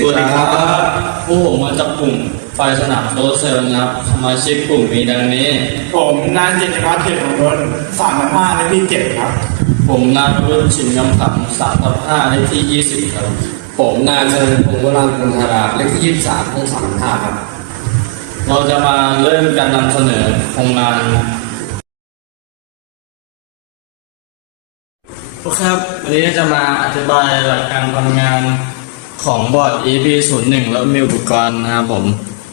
สวัสดีครับผู้ผมมาจากกลุ่มไฟสนามโซลาร์เซลล์นะครับสมาชิกกลุ่มมีดังนี้ ผมนายจิตรวัฒน์เขตของรถสามห้าในที่เจ็ดครับ ผมนายรุ่นชินยำขำสามทับห้าเลขที่ยี่สิบครับ ผมนายเจริญพงศ์วรังกุลธาราเลขที่ยี่สิบสามห้องสามห้าครับ เราจะมาเริ่มการนำเสนอโครงงานโอเคครับวันนี้จะมาอธิบายหลักการทำงาน ของบอร์ด EP01 แล้วมีอุปกรณ์นะครับผม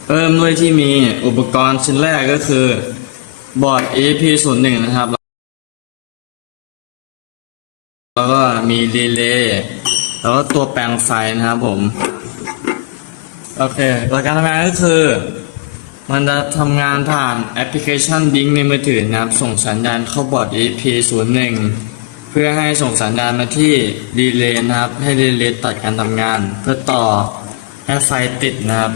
เริ่มด้วยที่มีอุปกรณ์ชิ้นแรกก็คือบอร์ด EP01 นะครับ แล้วก็มีรีเลย์แล้วก็ตัวแปลงไฟนะครับผม โอเคหลักการทำงานก็คือ มันจะทำงานผ่านแอปพลิเคชันบิงในมือถือนะครับ ส่งสัญญาณเข้าบอร์ด EP01 เพื่อให้ส่งสัญญาณมาที่รีเลย์นะครับ ให้รีเลย์ตัดการทำงาน เพื่อต่อให้ไฟติดนะครับ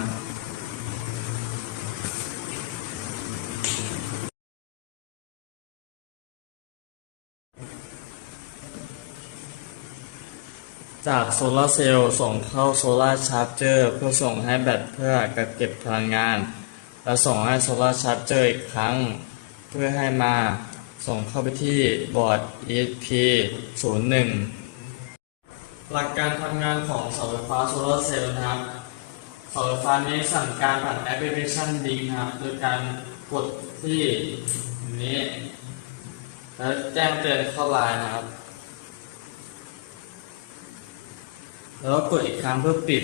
จากโซลาร์เซลล์ส่งเข้าโซลาร์ชาร์จเจอร์เพื่อส่งให้แบตเพื่อกักเก็บพลังงาน แล้วส่งให้โซลาร์ชาร์จเจอร์อีกครั้ง เพื่อให้มา ส่งเข้าไปที่บอร์ด ESP 01 หลักการทำงานของเสาไฟฟ้าโซลาร์เซลล์นะครับเสาไฟฟ้านี้สั่งการผ่านแอปพลิเคชันดิงนะครับ โดยการกดที่นี้ แล้วแจ้งเตือนเข้าไลน์นะครับ แล้วก็กดอีกครั้งเพื่อปิด